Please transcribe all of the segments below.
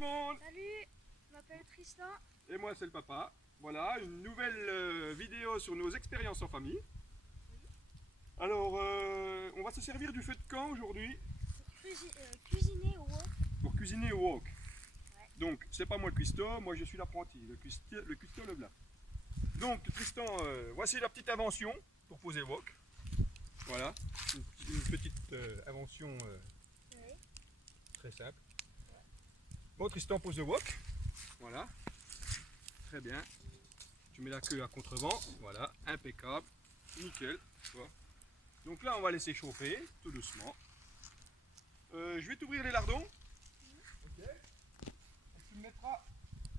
monde. Salut, je m'appelle Tristan. Et moi c'est le papa. Voilà, une nouvelle vidéo sur nos expériences en famille. Alors, on va se servir du feu de camp aujourd'hui Cuisiner au wok. pour cuisiner au wok. Ouais. Donc, c'est pas moi le cuistot, moi je suis l'apprenti, le cuistot le blanc. Donc, Tristan, voici la petite invention pour poser le wok. Voilà, une petite invention Ouais. très simple. Bon, Tristan pose le wok. Voilà, très bien. Tu mets la queue à contrevent, voilà, impeccable, nickel. Tu vois. Donc là, on va laisser chauffer tout doucement. Je vais t'ouvrir les lardons. Ok. Et tu me mettras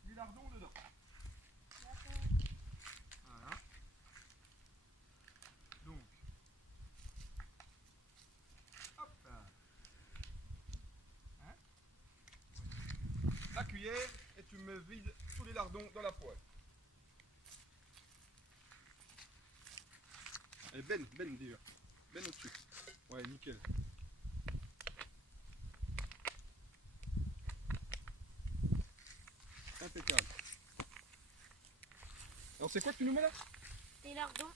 les lardons dedans. D'accord. Voilà. Donc, hop là. Hein? La cuillère et tu me vides tous les lardons dans la poêle. Et ben déjà. Ben au-dessus. Ouais, nickel. Impeccable. Alors c'est quoi que tu nous mets là? Des lardons.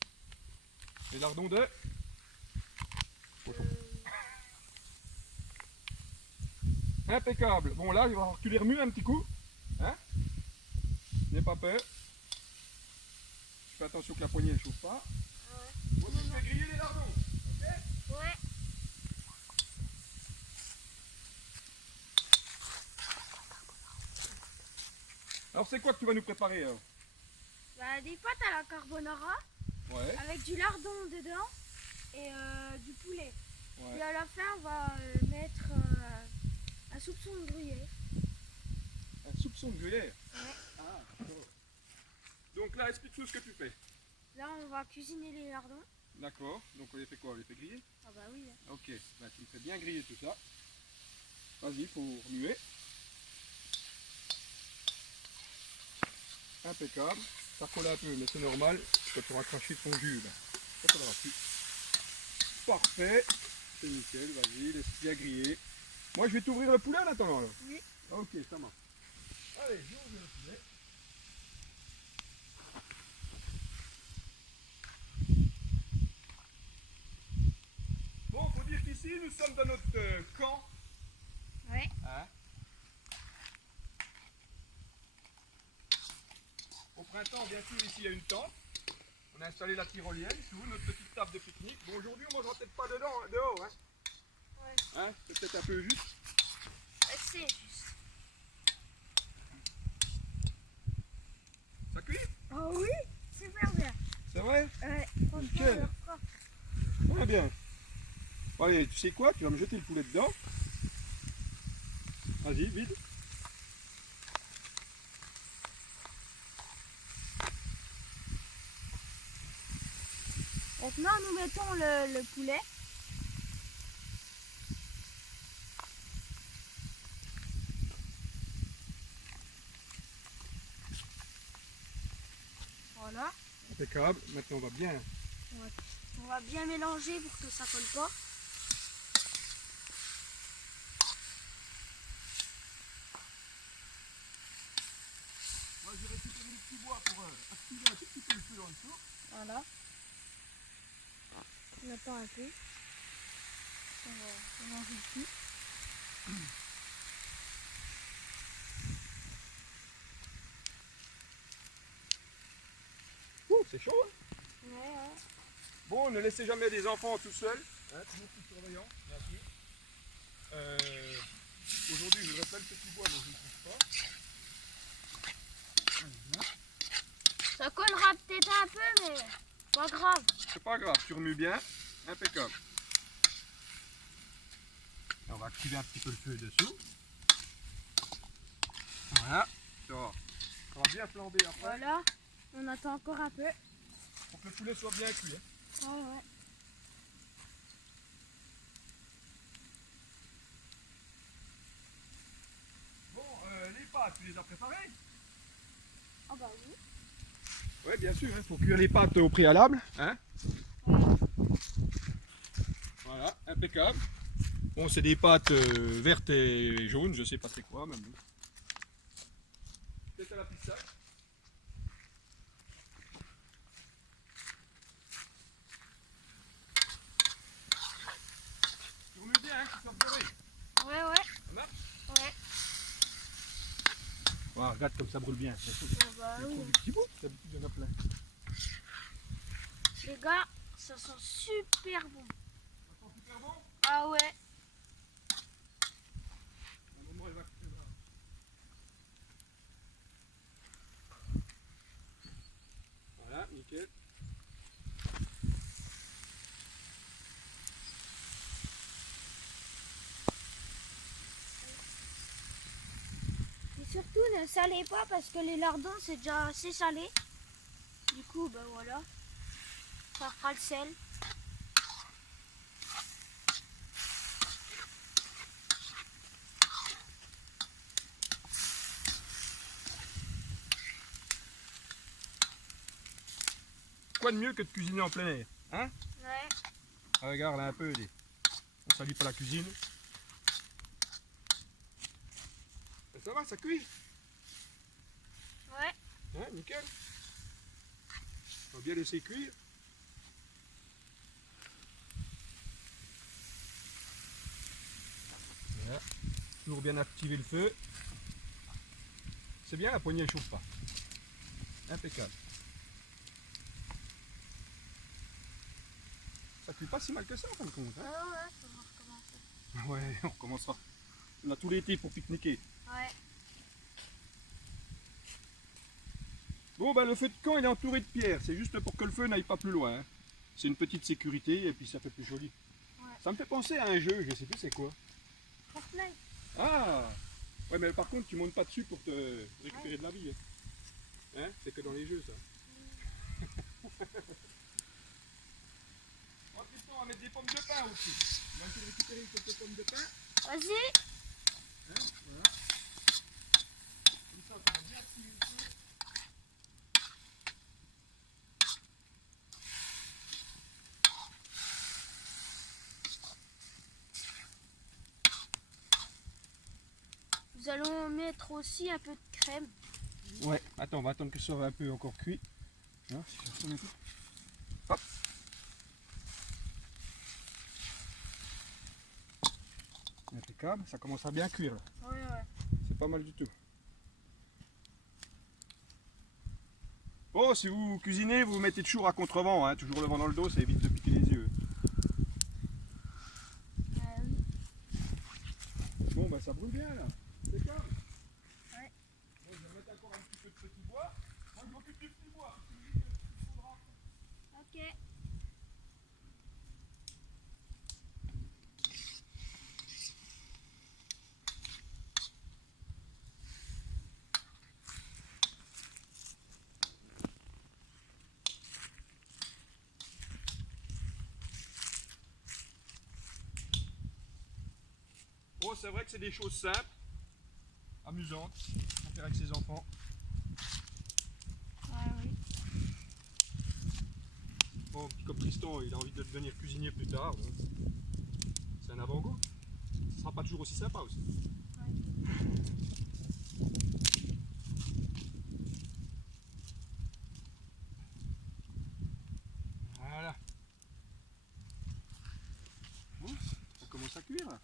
Les lardons de... Impeccable. Bon là, il va falloir que tu les remues un petit coup. Hein? N'aie pas peur. Fais attention que la poignée ne chauffe pas. Ouais. Bon, tu fais griller les lardons. Ok? Ouais. Alors c'est quoi que tu vas nous préparer alors? Bah, des pâtes à la carbonara Ouais. avec du lardon dedans et du poulet. Ouais. Et à la fin, on va mettre un soupçon de gruyère. Un soupçon de gruyère. Ouais. Ah, d'accord. Donc là, explique-nous ce que tu fais. Là, on va cuisiner les lardons. D'accord. Donc on les fait quoi? On les fait griller? Ah bah oui. Hein. Ok. Ben, tu me fais bien griller tout ça. Vas-y, faut remuer. Impeccable. Ça colle un peu, mais c'est normal quand tu auras craché ton jus. Là. Ça collera plus. Parfait. C'est nickel, vas-y, laisse bien griller. Moi, je vais t'ouvrir le poulet en attendant. Là. Oui. Ok, ça marche. Allez, j'ouvre le poulet. Bon, faut dire qu'ici, nous sommes dans notre camp. Ouais. Hein? Au printemps, bien sûr, ici il y a une tente. On a installé la tyrolienne sous notre petite table de pique-nique. Bon, aujourd'hui, on ne mangera peut-être pas dehors. Hein? Ouais. Hein? C'est peut-être un peu juste. C'est juste. Ça cuit? Oh oui, super bien. C'est vrai? Ouais, franchement, Nickel. leur fera. Très bien. Bon, allez, tu sais quoi? Tu vas me jeter le poulet dedans. Vas-y, vide. Maintenant, nous mettons le poulet. Voilà. Impeccable. Maintenant, on va bien. On va bien mélanger pour que ça colle pas. Moi, je vais récupérer le petit bois pour activer un tout petit peu le feu en dessous. Voilà. On attend un peu. On va mélanger le tout. Ouh, c'est chaud, hein? Ouais, ouais. Bon, ne laissez jamais des enfants tout seuls. Hein, toujours sous surveillance, bien sûr. Aujourd'hui, je voudrais pas le petit bois, mais je ne trouve pas. Voilà. Ça collera peut-être un peu, mais pas grave. C'est pas grave, tu remues bien. Impeccable. Et on va activer un petit peu le feu dessous. Voilà. Ça va bien flamber après. Voilà. On attend encore un peu. Pour que le poulet soit bien cuit. Hein. Ouais, ouais. Bon, les pâtes, tu les as préparées? Ah bah oui. Oui, bien sûr, il faut cuire les pâtes au préalable. Hein? Voilà, impeccable. Bon, c'est des pâtes vertes et jaunes, je sais pas c'est quoi même. Peut-être à la pizza. Tourne bien, hein, qu'il soit doré. Ouais, ouais. Ça marche? Ouais. Oh, regarde comme ça brûle bien. Ah bah oui. Du petit bout, d'habitude il y en a plein. Les gars, ça sent super bon. Ça sent super bon. Ah ouais. À un moment, elle va couper là. Voilà, nickel. Et surtout, ne salez pas parce que les lardons, c'est déjà assez salé. Du coup, bah voilà. Ça fera le sel. Quoi de mieux que de cuisiner en plein air, hein? Ouais. Ah, regarde là un peu, on salit pas la cuisine. Et ça va, ça cuit? Ouais. Hein, nickel. On va bien laisser cuire. Voilà. Toujours bien activer le feu. C'est bien, la poignée ne chauffe pas. Impeccable. Ça cuit pas si mal que ça en fin de compte. Hein? Ah ouais, ça va recommencer. Ouais, on recommencera. On a tout l'été pour pique-niquer. Ouais. Bon, ben, le feu de camp il est entouré de pierres. C'est juste pour que le feu n'aille pas plus loin. Hein. C'est une petite sécurité et puis ça fait plus joli. Ouais. Ça me fait penser à un jeu, je sais plus c'est quoi. Fortnite. Ah! Ouais, mais par contre, tu montes pas dessus pour te récupérer de la vie. Hein? C'est que dans les jeux, ça. Bon, Tristan, on va mettre des pommes de pin aussi. On va essayer de récupérer quelques pommes de pin. Vas-y. Hein? Voilà. Comme ça, on va bien activer le feu. Nous allons mettre aussi un peu de crème. Ouais, attends, on va attendre que ça soit un peu encore cuit. Hein, si je retourne un peu. Hop. Impeccable, ça commence à bien cuire là. Ouais, ouais. C'est pas mal du tout. Oh, si vous cuisinez, vous mettez toujours à contrevent, hein, toujours le vent dans le dos, ça évite de piquer les yeux. Oui. Bon, bah ça brûle bien là. Impeccable. Ouais. Bon, je vais mettre encore un petit peu de petit bois. Moi, je m'occupe du petit bois. Tu me dis que il faudra. Ok. Bon, c'est vrai que c'est des choses simples, amusantes, à faire avec ses enfants. Ouais, oui. Bon, comme Tristan, il a envie de devenir cuisinier plus tard. Bon. C'est un avant-goût. Ce sera pas toujours aussi sympa aussi. Voilà. Bon, ça commence à cuire là.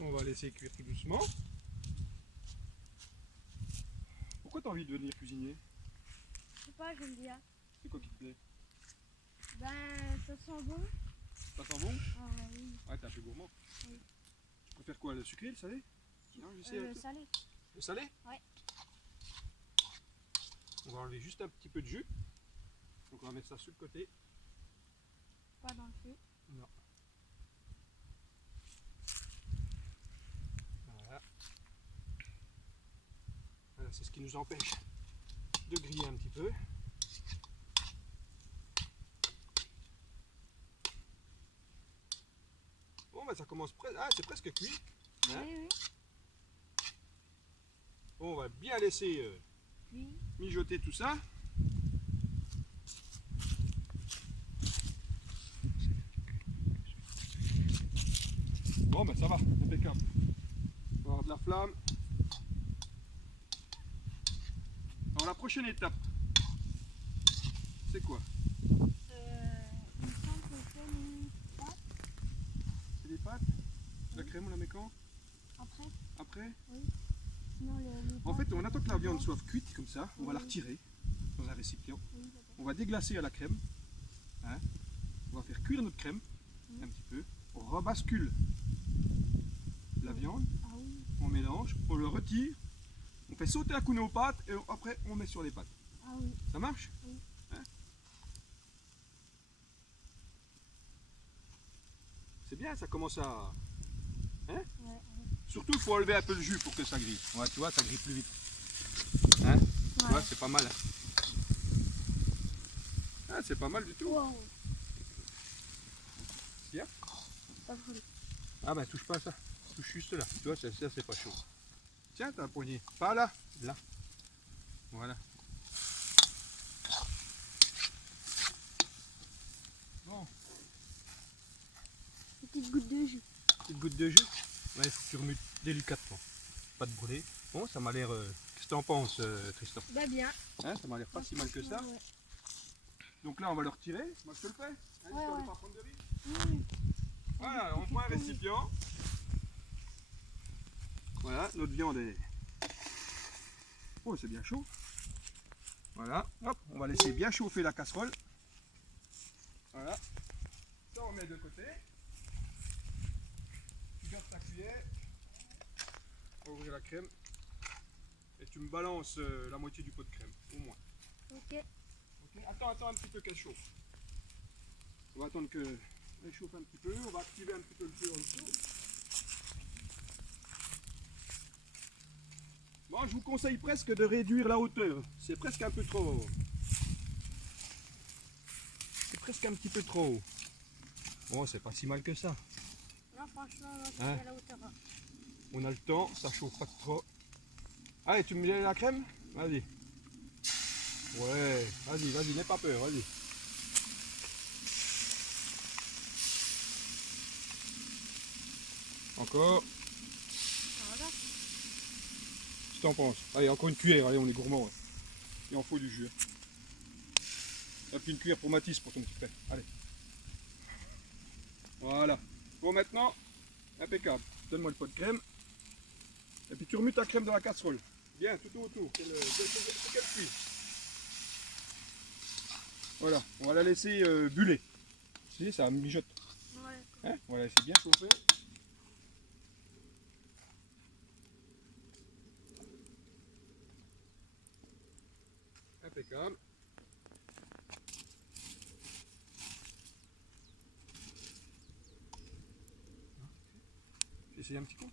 On va laisser cuire tout doucement. Pourquoi tu as envie de devenir cuisinier? Je sais pas, j'aime bien. C'est quoi qui te plaît? Ben, ça sent bon. Ça sent bon? Ah oui. Ouais, t'es un peu gourmand. Oui. Tu préfères quoi, le sucré, le salé? Non, je sais. Le salé. Le salé? Ouais. On va enlever juste un petit peu de jus. Donc on va mettre ça sur le côté. Pas dans le feu. Non. Voilà. Voilà, c'est ce qui nous empêche de griller un petit peu. Bon, bah ça commence presque. Ah, c'est presque cuit. Hein? Oui, oui. Bon, on va bien laisser Oui. mijoter tout ça. Bon, ben ça va, impeccable. On va avoir de la flamme. Alors la prochaine étape, c'est quoi? Il me semble qu'on fait les pâtes C'est des pâtes? La crème, on la met quand? après. Après? Sinon, les En pâtes, fait, on attend que la viande soit cuite comme ça. On va la retirer dans un récipient. oui, On va déglacer à la crème. Hein. On va faire cuire notre crème un petit peu. On rebascule la viande. ah oui. On mélange, on le retire. On fait sauter un coup nos pâtes et après on met sur les pâtes. Ah oui. Ça marche? Oui. Hein? C'est bien, ça commence à... Hein? Ouais. Surtout, il faut enlever un peu le jus pour que ça grille. Ouais, tu vois, ça grille plus vite. Hein? Tu vois, c'est pas mal. Hein? Ah, c'est pas mal du tout. Wow. Bien. Pas brûlé. Ah ben, touche pas à ça. Touche juste là. Tu vois, ça c'est pas chaud. Tiens, t'as un poignet. Pas là. Là. Voilà. Bon. Une petite goutte de jus. Petite goutte de jus. Ouais, il faut que tu remues délicatement. Pas de brûler. Bon, ça m'a l'air... Qu'est-ce que t'en penses, Tristan? Bah bien. Hein, ça m'a l'air pas si mal que ça. Ouais. Donc là, on va le retirer. Moi, je te le fais. Hein, histoire de pas prendre de risque. Oui. Voilà, on prend un récipient. Voilà, notre viande est... Oh, c'est bien chaud. Voilà, hop, on va laisser bien chauffer la casserole. Voilà. Ça, on met de côté. Tu gardes ta cuillère. On va ouvrir la crème. Et tu me balances la moitié du pot de crème, au moins. Ok. Ok. Attends un petit peu qu'elle chauffe. On va attendre qu'elle chauffe un petit peu. On va activer un petit peu le feu en dessous. Moi, je vous conseille presque de réduire la hauteur. C'est presque un peu trop. C'est presque un petit peu trop haut. Bon, c'est pas si mal que ça. Non, franchement, c'est Hein? à la hauteur. On a le temps, ça chauffe pas trop. Allez, tu me mets la crème? Vas-y. Ouais, vas-y, n'aie pas peur, vas-y. Encore. Voilà. Qu'est-ce que t'en penses? Allez, encore une cuillère, allez, on est gourmand. Ouais. Il en faut du jus. Et puis une cuillère pour Mathis, pour ton petit frère. Allez. Voilà. Bon, maintenant, impeccable. Donne-moi le pot de crème. Et puis tu remues ta crème dans la casserole. Bien, tout autour. Qu'elle cuise. Voilà, on va la laisser buller. Vous voyez, ça mijote. Ouais. Hein, on va la laisser bien chauffer. Impeccable. J'essaye un petit coup.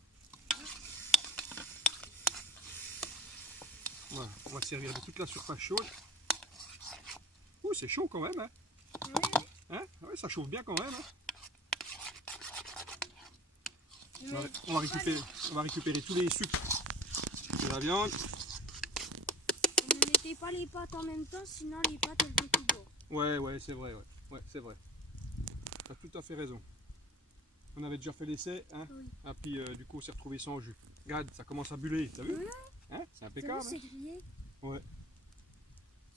Voilà, on va servir de toute la surface chaude. Ouh, c'est chaud quand même, hein? Oui. Hein? Ouais, ça chauffe bien quand même. Hein? Mais On va récupérer tous les sucres de la viande. ne mettez pas les pâtes en même temps, sinon les pâtes elles vont tout boire. Ouais, c'est vrai, ouais, c'est vrai. Tu as tout à fait raison. On avait déjà fait l'essai, hein? Oui. Et puis du coup on s'est retrouvé sans jus. Regarde, ça commence à buller, t'as vu? Hein? C'est impeccable. C'est grillé. Ouais,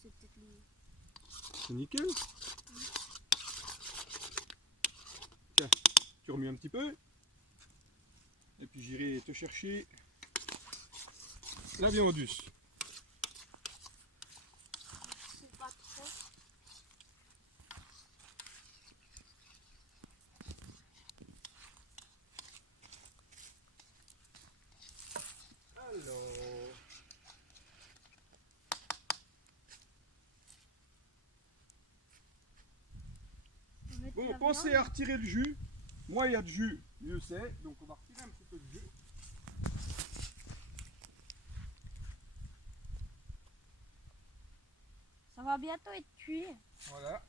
C'est peut-être les... c'est nickel. Tiens, tu remues un petit peu. Et puis j'irai te chercher la viandus. C'est pas trop. Alors... On va mettre Bon, la pensez viande. à retirer le jus. Moins il y a de jus, mieux c'est. Donc on va retirer un petit peu de jus. Ça va bientôt être cuit. Voilà.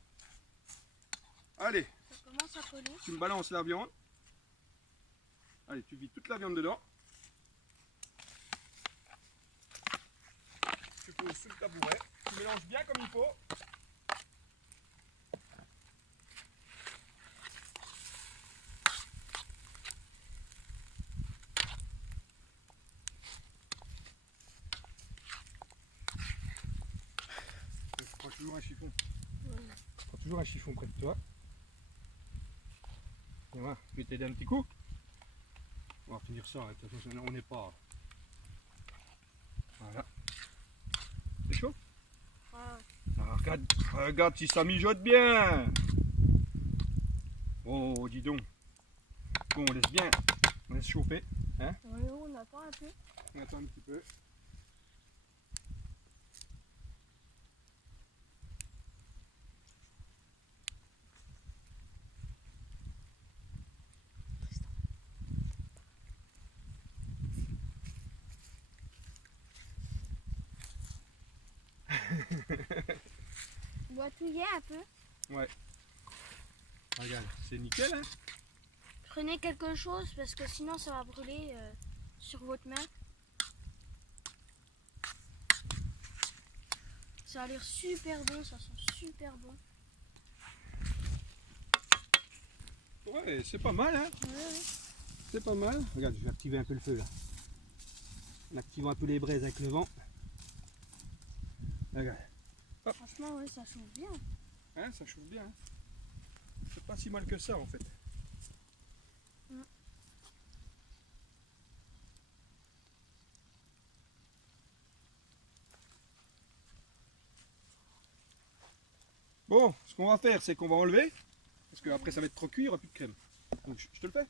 Allez, Ça commence à coller. tu me balances la viande. Allez, tu vides toute la viande dedans. Tu poses sur le tabouret. Tu mélanges bien comme il faut. chiffon. Ouais. Prends toujours un chiffon près de toi. Et voilà, je vais t'aider un petit coup. On va finir ça, de toute façon on n'est pas. Voilà. C'est chaud? Ah, Ah, regarde si ça mijote bien. Oh, dis donc. Bon, on laisse bien. On laisse chauffer. Hein? ouais, on attend un peu. On attend un petit peu. On doit touiller un peu. Ouais. Regarde, c'est nickel, hein? Prenez quelque chose parce que sinon ça va brûler sur votre main. Ça a l'air super bon, ça sent super bon. Ouais, c'est pas mal, hein? Ouais. C'est pas mal. Regarde, je vais activer un peu le feu là. En activant un peu les braises avec le vent. Regarde. Franchement, ouais, ça chauffe bien. Hein, ça chauffe bien. Hein. C'est pas si mal que ça en fait. Mm. Bon, ce qu'on va faire, c'est qu'on va enlever. Parce que après ça va être trop cuit, il n'y aura plus de crème. Donc je te le fais?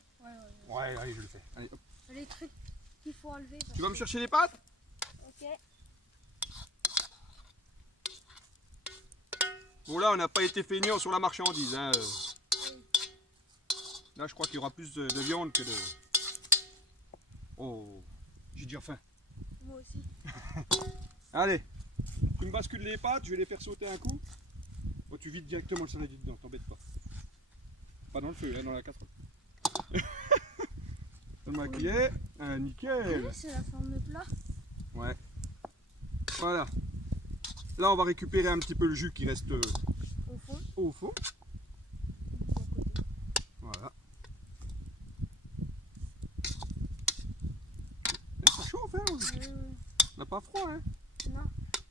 Ouais, allez, je le fais. Allez, hop. Les trucs qu'il faut enlever. Tu vas me chercher les pâtes? Ok. Bon là, on n'a pas été feignants sur la marchandise. Hein. Là, je crois qu'il y aura plus de viande que de... Oh, j'ai déjà faim. Moi aussi. Allez, tu me bascules les pâtes, je vais les faire sauter un coup. Oh, tu vides directement le saladier dedans, t'embête pas. Pas dans le feu, là, dans la casserole. Donne-moi la cuillère. Ah, nickel. Oui, c'est la forme de plat. Ouais. Voilà. Là, on va récupérer un petit peu le jus qui reste Au fond. au fond. Du bon côté. Voilà. Ça chauffe, hein? On n'a pas froid, hein? Non,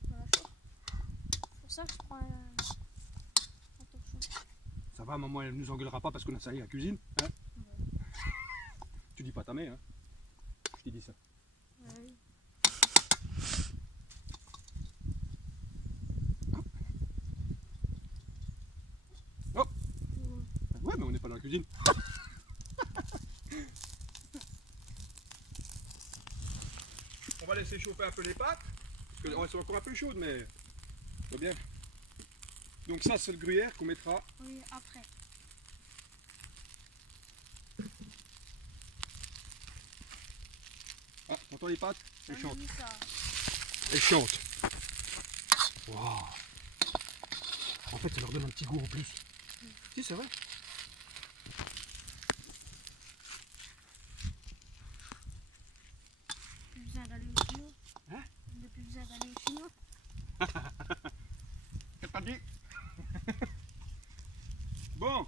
ça va chaud. C'est pour ça que je prends un torchon. Ça va, maman, elle ne nous engueulera pas parce qu'on a sali la cuisine. Hein? Ouais. Tu dis pas ta mère, hein? Je t'ai dit ça. Ouais. Hop. Ouais, mais on n'est pas dans la cuisine. On va laisser chauffer un peu les pâtes. Parce qu'elles sont encore un peu chaudes, mais ça va bien. Donc ça, c'est le gruyère qu'on mettra. Oui, après. Ah, t'entends les pâtes? Elles chantent. Mis ça. Elles chantent. Waouh. En fait, ça leur donne un petit goût en plus. Si, c'est vrai. Plus besoin d'aller au chinois. Hein? On n'a plus besoin d'aller au chinois. Qu'est-ce que t'as dit? Bon,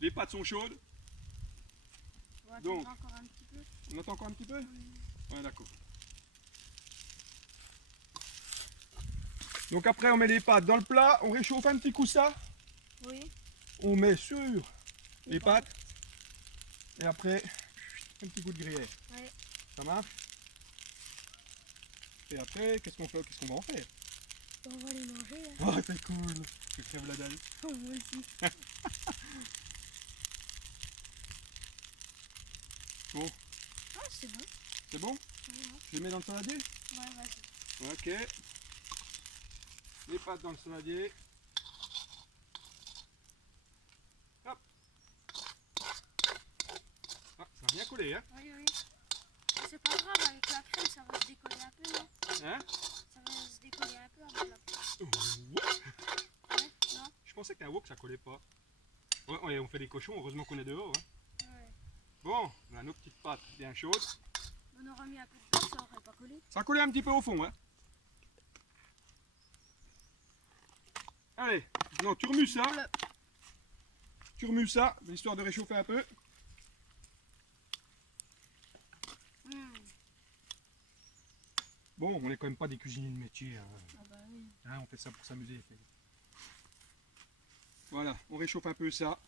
les pâtes sont chaudes. On va Donc. attendre encore un petit peu. On attend encore un petit peu? Ouais, d'accord. Donc après, on met les pâtes dans le plat, on réchauffe un petit coup ça, Oui. on met sur les pâtes, et après, un petit coup de gruyère. Ouais. Ça marche? Et après, qu'est-ce qu'on fait? Qu'est-ce qu'on va en faire? On va les manger. Hein. Oh, c'est cool! Je crève la dalle. Oh, moi aussi. Bon, Ah, c'est bon. c'est bon? Ouais, Je les mets dans le saladier? vas-y. Ok. Les pâtes dans le saladier. Hop. Ah, ça va bien coller, hein? Oui, oui. C'est pas grave, avec la crème, ça va se décoller un peu, non? Hein? Ça va se décoller un peu avec la crème. Ouais. Ouais, non? Je pensais qu'un wok ça collait pas. Ouais, on fait des cochons, heureusement qu'on est dehors. Hein. Ouais. Bon, on a nos petites pâtes bien chaudes. On aura mis un peu de beurre, ça aurait pas collé. Ça a collé un petit peu au fond. Hein. Allez, non, tu remues ça. Tu remues ça, histoire de réchauffer un peu. Bon, on n'est quand même pas des cuisiniers de métier. Hein. Ah bah oui. Hein, on fait ça pour s'amuser. Voilà, on réchauffe un peu ça.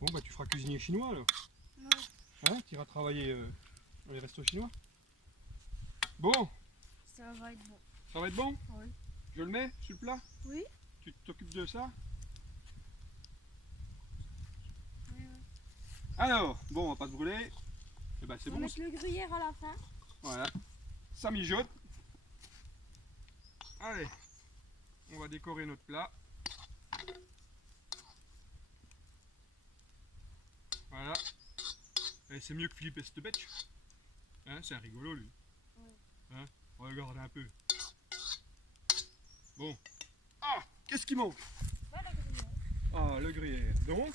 Bon bah tu feras cuisinier chinois alors. Ouais. Hein, tu iras travailler dans les restos chinois. Bon, Ça va être bon. ça va être bon? Oui. Je le mets sur le plat? Oui. Tu t'occupes de ça? Oui. Alors, bon, on va pas se brûler. Et ben c'est On va bon. mettre le gruyère à la fin. Voilà, ça mijote. Allez, on va décorer notre plat. Voilà. Et c'est mieux que Philippe Estebetch. Hein, c'est un rigolo lui. Ouais. Hein, regarde un peu. Bon. Ah, qu'est-ce qui manque? Bah, le gruyère. Ah, le gruyère. Donc.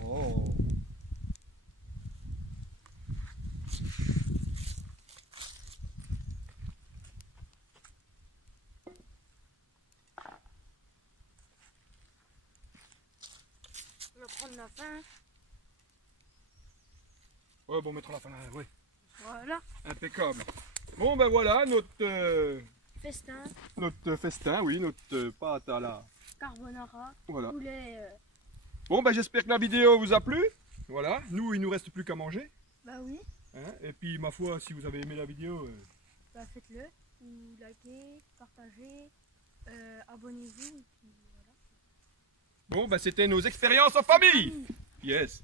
Oh. On va prendre la fin. Ouais, bon, on mettra la fin là, ouais. Voilà. Impeccable. Bon, ben voilà, Festin. notre festin, oui, notre pâte à la... Carbonara. Voilà. Poulet. Bon, ben j'espère que la vidéo vous a plu. Voilà, nous, il nous reste plus qu'à manger. Bah oui. Hein. Et puis, ma foi, si vous avez aimé la vidéo... Bah faites-le. Ou likez, partagez. Abonnez-vous. Et puis voilà. Bon, ben c'était nos expériences en famille. Yes.